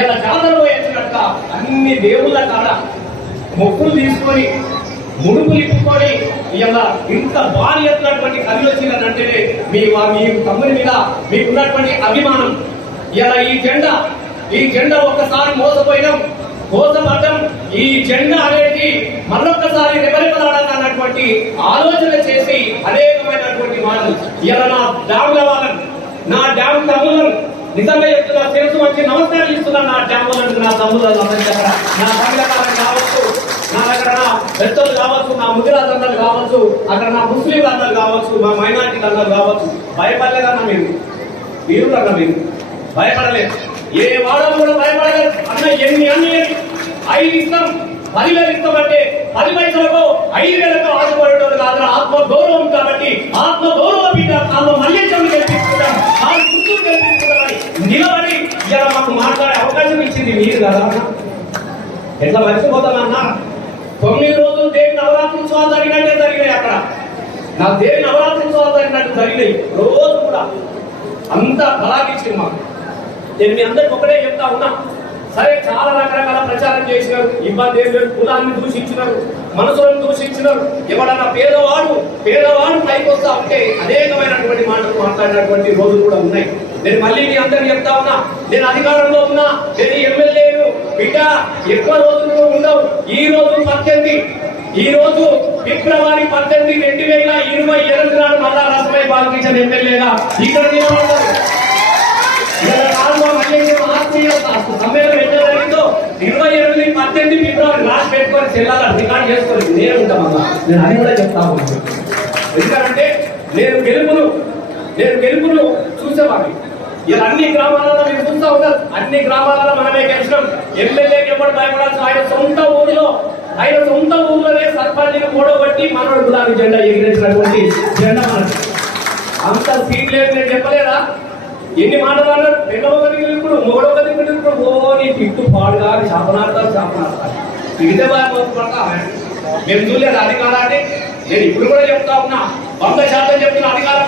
ఇలా జాతరలో వచ్చినట్ట అన్ని దేవుళ్ళ కాడ మొక్కులు తీసుకొని ముడుపులు ఇప్పుకొని ఇలా ఇంత భారీ ఎత్తున్నటువంటి కళ్ళు వచ్చిందంటేనే మీ తమ్ముని మీద మీకున్నటువంటి అభిమానం. ఇలా ఈ జెండా ఒక్కసారి మోసపడ్డం ఈ జెండా అనేది మరొక్కసారి రెపరెపలాడాలన్నటువంటి ఆలోచన చేసి అనేకమైనటువంటి మాటలు ఇలా నా డ్యాముల వాళ్ళను, నా డ్యాము తమ్ములను నిజంగా చెప్తున్నా, తెలుసు మంచి నమస్కారం ఇస్తున్నా. నా డ్యాములను, నా తమ్ములను, నా సంఘకాలను కావచ్చు, నా దగ్గర నా పెద్దలు కావచ్చు, నా ముదిరాజ్ అందరు కావచ్చు, అక్కడ నా ముస్లింలు అందరు కావచ్చు, మా మైనార్టీలు అందరు కావచ్చు. భయపడలేదన్నా మీరు అన్న మీరు భయపడలేదు. ఏ వాడలు కూడా భయపడలేదు అన్న. అన్ని 5 ఇస్తాం 10,000 ఇస్తామంటే 10 పైసలకు 5,000కు ఆశపడేటోళ్ళు కాదు. ఆత్మగౌరవం కాబట్టి ఆత్మగౌరవం మీద కాళ్ళు మల్లేశ్వరం గెలిపించుకుంటాం, కాళ్ళు గుర్తులు గెలిపించుకుంటామని నిలబడి ఇలా మాకు మాట్లాడే అవకాశం ఇచ్చింది మీరు కదా. ఎట్లా మర్చిపోతానన్నా? 9 రోజులు దేవి నవరాత్రి ఉత్సవాలు జరిగినాయి. అక్కడ నా దేవి నవరాత్రి ఉత్సవాలు జరిగినాయి. రోజు కూడా అంతా కళాకిచ్చింది మాకు. నేను మీ అందరికి ఒకటే చెప్తా ఉన్నా, సరే చాలా రకరకాల ప్రచారం చేసినారు, ఇబ్బంది ఏం లేదు, కులాన్ని దూషించినారు, మనసులను దూషించినారు. ఎవడన్నా పేదవాడు పైకి వస్తా ఉంటే అనేకమైనటువంటి మాటలు మాట్లాడినటువంటి రోజులు కూడా ఉన్నాయి. నేను మళ్ళీ మీ అందరికి చెప్తా ఉన్నా, నేను అధికారంలో ఉన్నా, నేను ఎమ్మెల్యేను బిడ్డ ఎక్కువ రోజులు ఉండవు. ఈ రోజు 18, ఈ రోజు ఫిబ్రవరి 18, 2027 నాడు మళ్ళా రసమై బాలకిషన్ ఎమ్మెల్యేగా ఇక్కడ నిలబడతారు. సమ్మేళనం ఎట్లా జరిగిందో 28, 18 ఫిబ్రవరి రాసి పెట్టుకొని చెల్లాలి రికార్డ్ చేసుకొని నేను ఉంటామన్నా. నేను అది కూడా చెప్తా ఉన్నాను. ఎందుకంటే నేను గెలుపును చూసేవాడిని. ఇలా అన్ని గ్రామాలలో మీరు చూస్తా ఉంటారు. అన్ని గ్రామాలలో మనమే గెలిచినాం. ఎమ్మెల్యేకి ఎవరు భయపడాల్సిన ఆయన సొంత ఊర్లోనే సర్పంచ్ని మూడబట్టి మనోడు గులాబీ జెండా ఎగిరించినటువంటి జెండా మనది. అంత సీట్ లేదు నేను చెప్పలేదా? ఎన్ని మాటలు అన్నారు? 2వ దిగుడు 3వ దిగుడు ఓ నీ తిట్టు పాడుగా శాపనార్థాలు ఇదే పడతా. మేము చూడలేదు అధికారాన్ని. నేను ఇప్పుడు కూడా చెప్తా ఉన్నా, 100% చెప్తున్నా. అధికార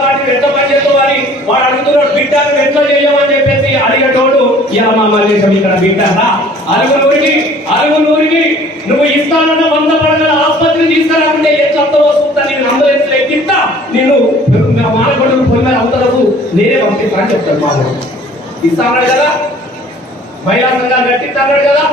పార్టీ ఎట్లా పనిచేసుకోవాలి వాడు అడుగుతున్నాడు. బిడ్డను ఎట్లా చేయమని చెప్పేసి అడిగేటోడు ఇలా మా మల్లేశం ఇక్కడ బిడ్డరా అరుగునూరికి నువ్వు ఇస్తానన్న 100 పడగల ఆసుపత్రి తీసుకురాకుంటే ఎట్లా వస్తుందా? నేను అంబులెన్స్ ఎక్కిస్తా, నేను మానకొండలు పొందాలి అవతలకు నేనే పంపిస్తానని చెప్తాను. మా ఇస్తాన్నాడు కదా, మహిళా సంఘాలు కట్టిస్తాడు కదా,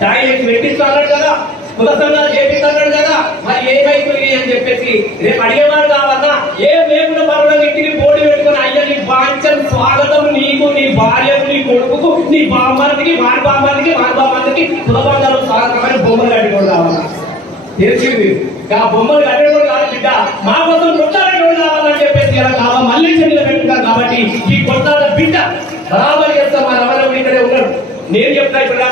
టాయిలెట్ పెట్టిస్తాడు కదా, కుల సంఘాలు చేపిస్తాడు కదా. మరి ఏమైపోయి అని చెప్పేసి రేపు అడిగేవాడు కావాలన్నా ఏం లేకుండా పర్వాలేదు ఇంటికి బోర్డు పెట్టుకుని అయ్యా నీ బాంచం స్వాగతం నీకు, నీ భార్యకు, నీ కొడుకుకు, నీ బామ్మర్దికి, వారి బామ్మర్దికి కుల బంధాలు స్వాగతమైన బొమ్మలు కట్టుకోవడం కావాలన్నా తెలిసింది. ఆ బొమ్మలు కట్టేవాడు కాదు బిడ్డ, మా కోసం కొట్లాడేవాడు కావాలని చెప్పేసి ఇలా కావాలి మళ్ళీ చెల్లిలో పెట్టుకుంటాం. కాబట్టి ఈ కొట్లాడ బిడ్డ బరాబరి చేస్తాం. మా రమణ ఇక్కడే ఉన్నాడు. నేను చెప్తా ఇప్పుడు